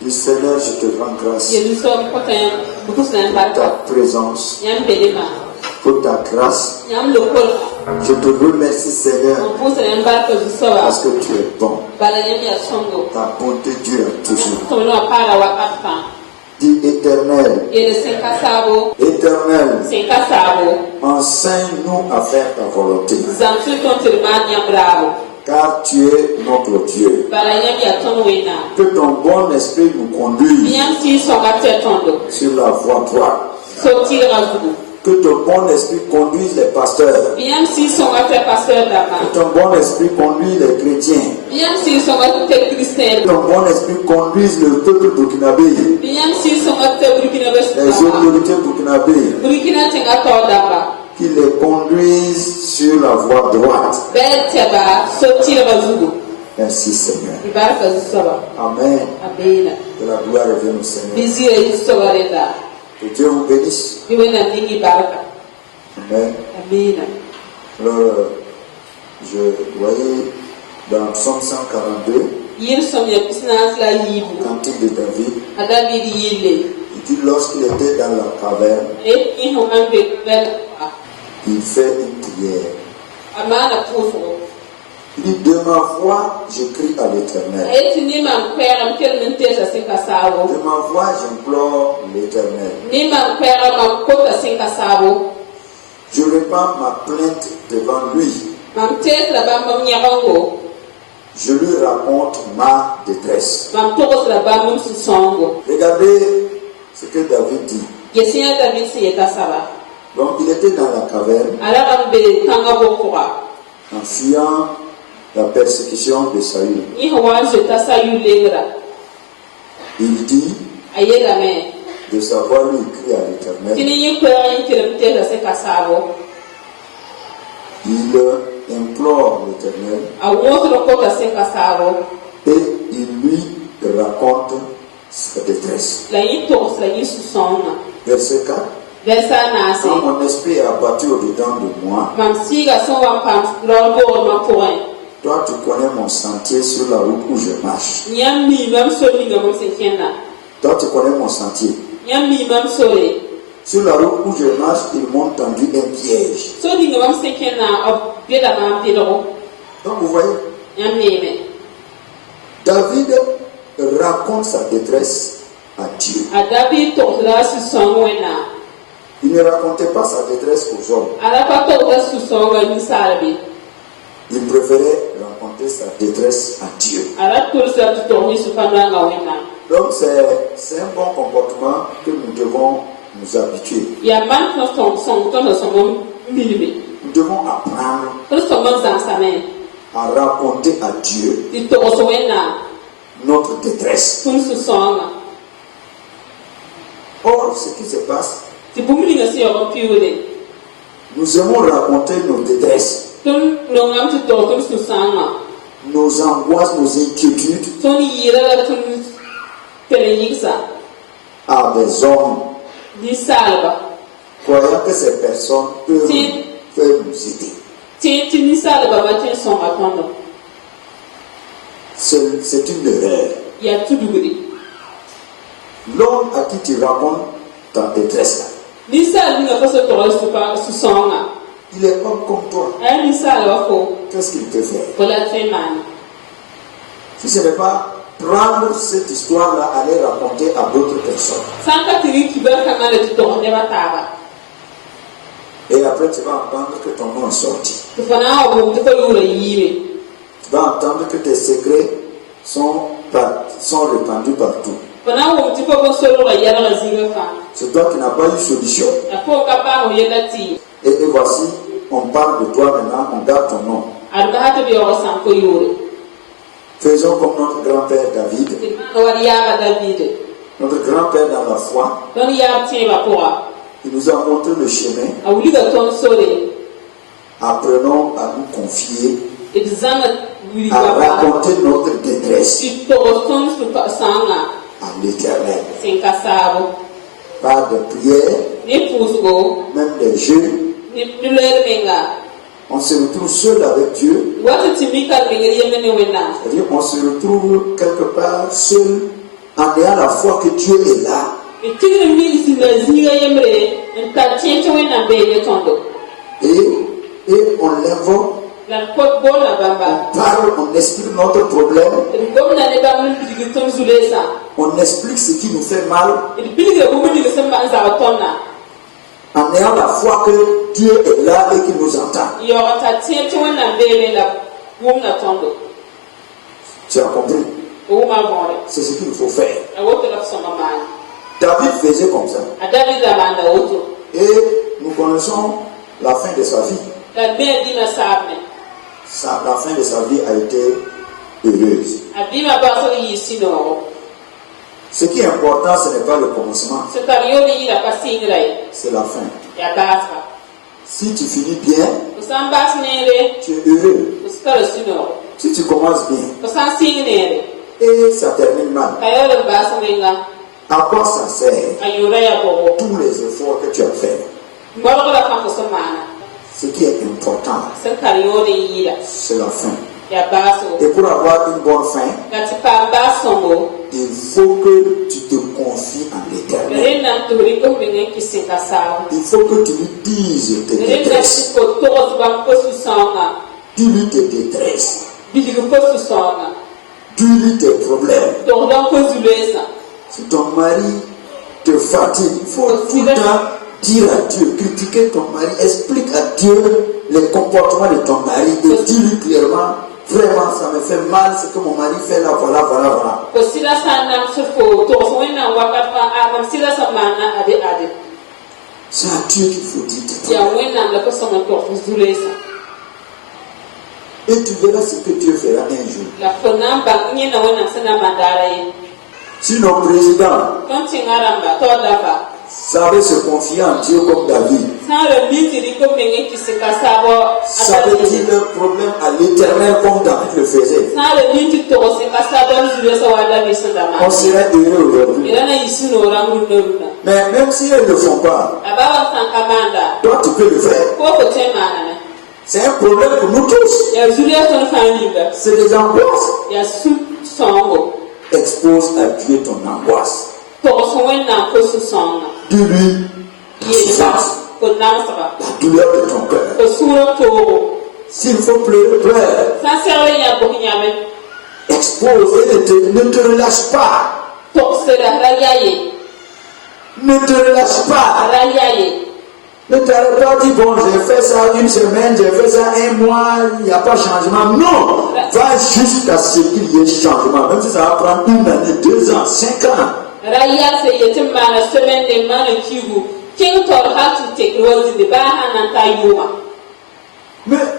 Du Seigneur, je te rends grâce pour ta présence, pour ta grâce. Je te remercie, Seigneur, parce que tu es bon. Ta bonté dure toujours. Dis éternel, éternel, enseigne-nous à faire ta volonté. Car tu es notre Dieu. Que ton bon esprit nous conduise sur la voie droite. Que ton bon esprit conduise les pasteurs. Que ton bon esprit conduise les chrétiens. Que ton bon esprit conduise le peuple burkinabé. Les autorités burkinabées. Qui les conduisent sur la voie droite. Merci Seigneur. Amen. Que la gloire revienne au Seigneur. Que Dieu vous bénisse. Amen. Alors, je voyais dans Psaume 142, Cantique de David, il dit lorsqu'il était dans la caverne, il fait une prière. Il dit de ma voix, je crie à l'Éternel. De ma voix, j'implore l'Éternel. Je répands ma plainte devant lui. Je lui raconte ma détresse. Regardez ce que David dit. Donc il était dans la caverne, en fuyant la persécution de Saül. Il dit de sa voix, lui crie à l'Éternel. Il implore l'Éternel et il lui raconte sa détresse. Verset 4. Quand mon esprit est abattu au-dedans de moi, toi tu connais mon sentier sur la route où je marche. Toi tu connais mon sentier. Sur la route où je marche, ils m'ont tendu un piège. Donc vous voyez, David raconte sa détresse à Dieu. Il ne racontait pas sa détresse aux hommes. Il préférait raconter sa détresse à Dieu. Donc c'est un bon comportement que nous devons nous habituer. Nous devons apprendre à raconter à Dieu notre détresse. Or, ce qui se passe, nous aimons raconter nos détresses, nos angoisses, nos inquiétudes à des hommes, croyant que ces personnes peuvent nous aider. C'est une erreur. L'homme à qui tu racontes ta détresse, il est homme comme toi. Qu'est-ce qu'il peut faire? Si ce n'est pas prendre cette histoire-là, aller raconter à d'autres personnes. Et après, tu vas entendre que ton nom est sorti. Tu vas entendre que tes secrets sont répandus partout. C'est toi qui n'as pas eu solution. Et voici, on parle de toi maintenant, on garde ton nom. Faisons comme notre grand-père David. Notre grand-père dans la foi. Il nous a montré le chemin. Apprenons à nous confier, à raconter notre détresse à l'Éternel. Par des prières, même des jeûnes, on se retrouve seul avec Dieu. C'est-à-dire qu'on se retrouve quelque part seul en ayant la foi que Dieu est là. Et on l'invoque. On parle, on explique notre problème. On explique ce qui nous fait mal. En ayant la foi que Dieu est là et qu'il nous entend. Tu as compris? C'est ce qu'il faut faire. David faisait comme ça. Et nous connaissons la fin de sa vie. La fin de sa vie a été heureuse. Ce qui est important, ce n'est pas le commencement. C'est la fin. Si tu finis bien, tu es heureux. Si tu commences bien et ça termine mal, à quoi ça sert tous les efforts que tu as faits? Ce qui est important, c'est la fin. Et pour avoir une bonne fin, il faut que tu te confies en l'Éternel. Il faut que tu lui dises tes détresses. Dis-lui tes détresses. Dis-lui tes problèmes. Si ton mari te fatigue, il faut tout le temps dire à Dieu, critiquer ton mari, explique à Dieu les comportements de ton mari et dis-lui clairement, vraiment ça me fait mal ce que mon mari fait là, voilà. C'est à Dieu qu'il faut dire. Et tu verras ce que Dieu fera un jour. Si nos présidents savaient se confier en Dieu comme David, savaient dire leurs problèmes à l'Éternel comme David le faisait, on serait heureux aujourd'hui. Mais même si elles ne le font pas, toi tu peux le faire. C'est un problème pour nous tous. C'est des angoisses. Expose à Dieu ton angoisse. Dis-lui la souffrance, la douleur de ton cœur. S'il faut pleurer, pleure. Expose et ne te relâche pas. Ne te relâche pas. Ne t'arrête pas dire, bon, j'ai fait ça une semaine, j'ai fait ça un mois, il n'y a pas de changement. Non! Va jusqu'à ce qu'il y ait changement. Même si ça va prendre 1 année, 2 ans, 5 ans. Mais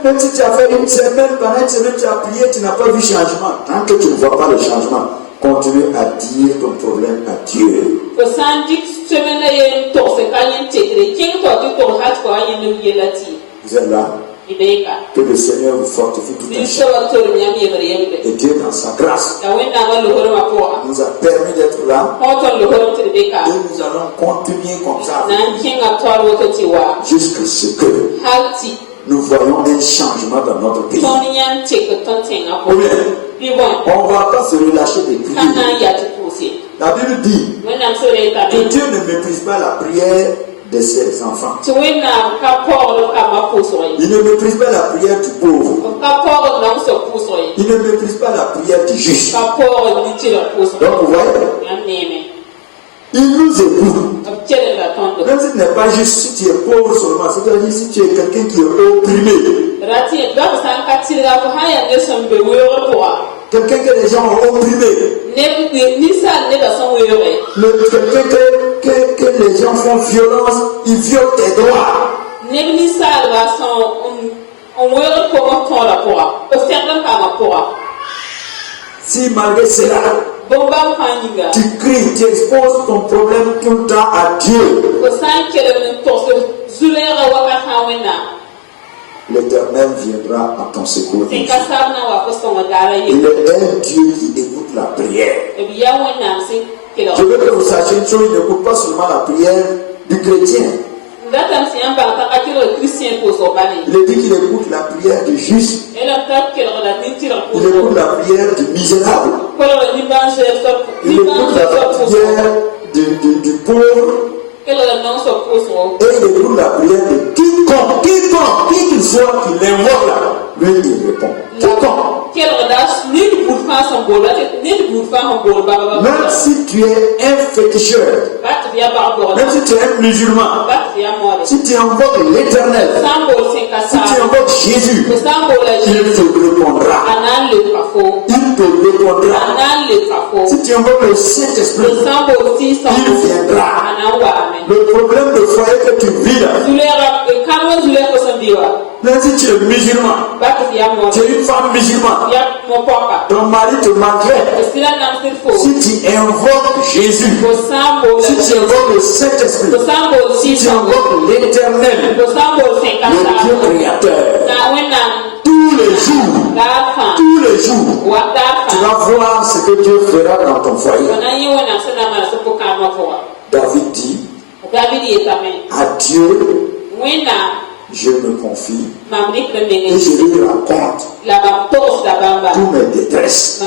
même si tu as fait une semaine, pendant une semaine, tu as prié, tu n'as pas vu changement. Tant que tu ne vois pas le changement, continue à dire ton problème à Dieu. Vous êtes là? Que le Seigneur vous fortifie tout un chacun. Et Dieu, dans sa grâce, nous a permis d'être là. Et nous allons continuer comme ça jusqu'à ce que nous voyons un changement dans notre pays. On ne va pas se relâcher des prières. La Bible dit que Dieu ne méprise pas la prière de ses enfants. Il ne méprise pas la prière du pauvre. Il ne méprise pas la prière du juste. Donc vous voyez, il nous écoute. Même si tu n'es pas juste, si tu es pauvre seulement, c'est-à-dire si tu es quelqu'un qui est opprimé. Quelqu'un que les gens ont opprimé. Quelqu'un que les gens font violence, ils violent tes droits. Si malgré cela, tu cries, tu exposes ton problème tout le temps à Dieu, l'Éternel viendra à ton secours. Il est un Dieu qui écoute la prière. Je veux que vous sachiez une chose, il n'écoute pas seulement la prière du chrétien. Il dit qu'il écoute la prière du juste. Il écoute la prière du misérable. Il écoute la prière du pauvre. Et il écoute la prière de quiconque, qui qu'il soit, qui l'invoque là. Lui, il répond. Quiconque. Même si tu es un féticheur, même si tu es un musulman, si tu invoques l'Éternel, si tu invoques Jésus, il te répondra. Il te répondra. Si tu invoques le Saint-Esprit, il viendra. Le problème de foyer que tu vis là, même si tu es musulman, tu es une femme musulmane, ton mari te maltraite, si tu invoques Jésus, si tu invoques le Saint-Esprit, si tu invoques l'Éternel, le Dieu créateur, tous les jours, tu vas voir ce que Dieu fera dans ton foyer. David dit à Dieu, je me confie et je lui raconte tous mes détresses.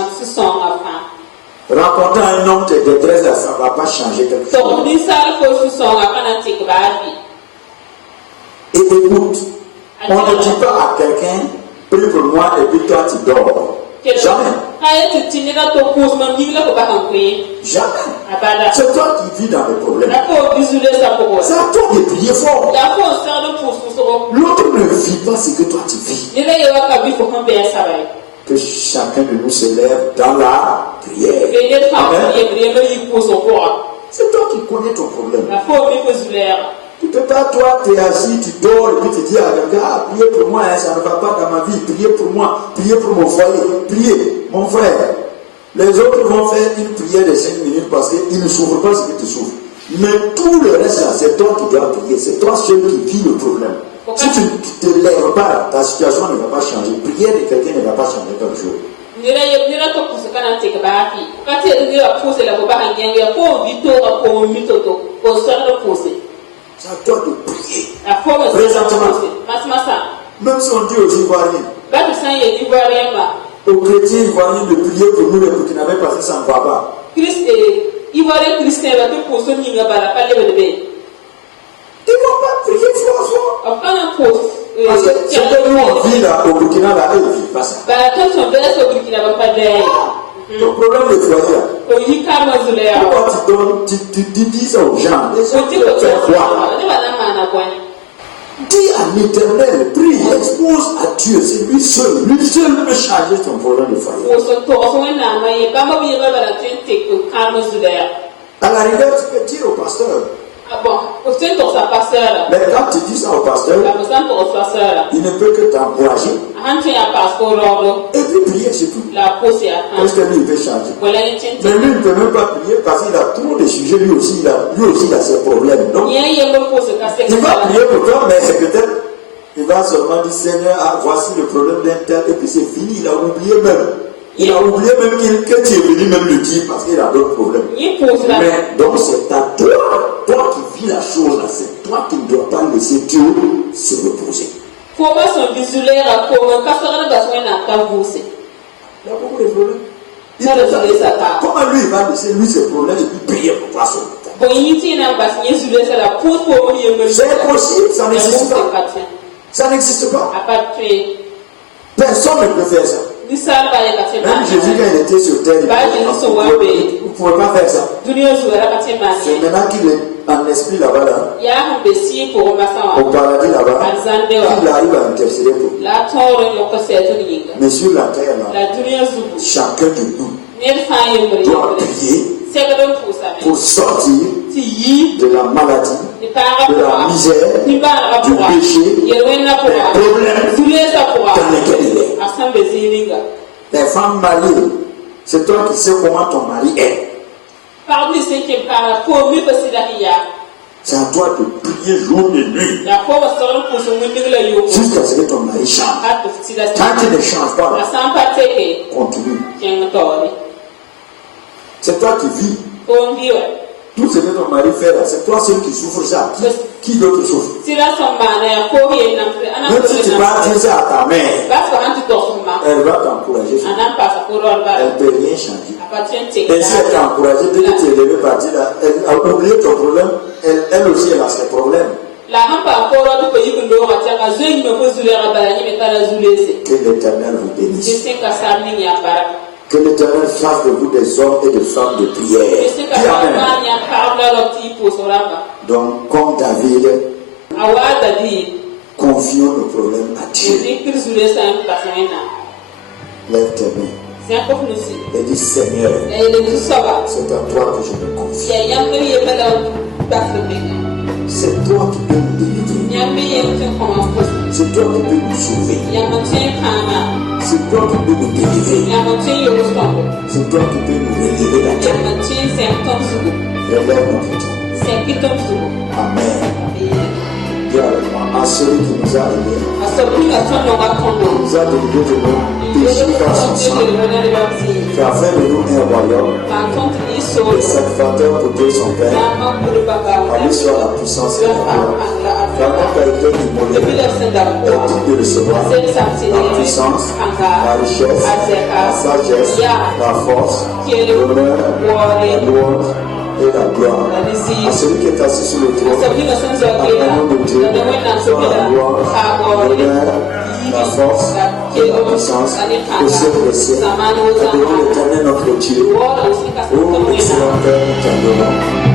Raconter à un homme tes détresses, ça ne va pas changer quelque chose. Et écoute, on ne dit pas à quelqu'un, prie pour moi et puis toi tu dors. Jamais. Jamais. C'est toi qui vis dans les problèmes. C'est à toi de prier fort. L'autre ne vit pas ce que toi tu vis. Que chacun de nous se lève dans la prière. Amen. C'est toi qui connais ton problème. Peut-être toi, tu es assis, tu dors et puis tu dis à quelqu'un, priez pour moi, hein, ça ne va pas dans ma vie, priez pour moi, priez pour mon foyer, priez, mon frère. Les autres vont faire une prière de 5 minutes parce qu'ils ne souffrent pas ce que tu souffres. Mais tout le reste là, c'est toi qui dois prier, c'est toi seul qui vis le problème. Si tu ne te lèves pas, ta situation ne va pas changer. Prière de quelqu'un ne va pas changer comme jour. C'est à toi de prier. Présentement. Même si on dit aux Ivoiriens, aux chrétiens ivoiriens de prier pour nous les Burkinabés parce que ça ne va pas. Ils ne vont pas prier fort. Parce que ce que nous on vit là au Burkina, là, eux ne vivent pas ça. Ton problème de foyer, pourquoi tu dis ça aux gens? Les gens peuvent faire quoi? Dis à l'Éternel, prie, expose à Dieu, c'est lui seul peut changer ton problème de foyer. À la rigueur, tu peux dire au pasteur. Mais quand tu dis ça au pasteur, il ne peut que t'encourager. Et puis prier, c'est tout. Est-ce que lui il peut changer? Mais lui il ne peut même pas prier parce qu'il a trop de sujets, lui aussi il a ses problèmes. Donc, il va prier pour toi, mais c'est peut-être, il va seulement dire Seigneur, ah, voici le problème d'un tel, et puis c'est fini, il a oublié même. Il a oublié même que tu es venu même le dire parce qu'il a d'autres problèmes. Mais donc c'est à toi qui vis la chose là, c'est toi qui ne dois pas laisser Dieu se reposer. Il y a beaucoup de problèmes. Comment lui il va laisser lui ses problèmes et puis prier pour toi son temps? C'est impossible, ça n'existe pas. Ça n'existe pas. Personne ne peut faire ça. Même Jésus quand il était sur terre, vous ne pouvez pas faire ça. C'est maintenant qu'il est en esprit là-bas, au paradis là-bas, qu'il arrive à intercéder pour nous. Mais sur la terre là, chacun de nous doit prier pour sortir de la maladie, de la misère, du péché, des problèmes dans lesquels il est. Les femmes mariées, c'est toi qui sais comment ton mari est. C'est à toi de prier jour et nuit jusqu'à ce que ton mari change. Quand il ne change pas, continue. C'est toi qui vis. Tout ce que ton mari fait là, c'est toi seul qui souffres ça. Qui d'autre souffre? Même si tu vas dire ça à ta mère, elle va t'encourager. Elle ne peut rien changer. Et si elle t'a encouragé, dès que tu es levé parti là, elle a oublié ton problème, elle aussi elle a ses problèmes. Que l'Éternel vous bénisse. Que l'Éternel fasse de vous des hommes et des femmes de prière. Donc, comme David, confions nos problèmes à Dieu. Lève tes mains. Et dis Seigneur, c'est à toi que je me confie. C'est toi qui peux nous délivrer. C'est toi qui peux nous sauver. C'est toi qui peux nous délivrer. C'est toi qui peux nous relever la tête. Relève notre tête. Amen. Dis avec moi, à celui qui nous a aidés, nous a délivrés de nos péchés par son sang, qui a fait de nous un royaume, le sacrificateur pour Dieu son Père. À lui soit la puissance et la gloire. Car notre été immolé est digne de recevoir la puissance, la richesse, la sagesse, la force, l'honneur, la louange et la gloire. À celui qui est assis sur le trône, à nom de Dieu, soit la gloire, l'honneur, la force et la puissance au siècle des siècles. Adorons l'Éternel notre Dieu. Ô excellent Père, nous t'adorons.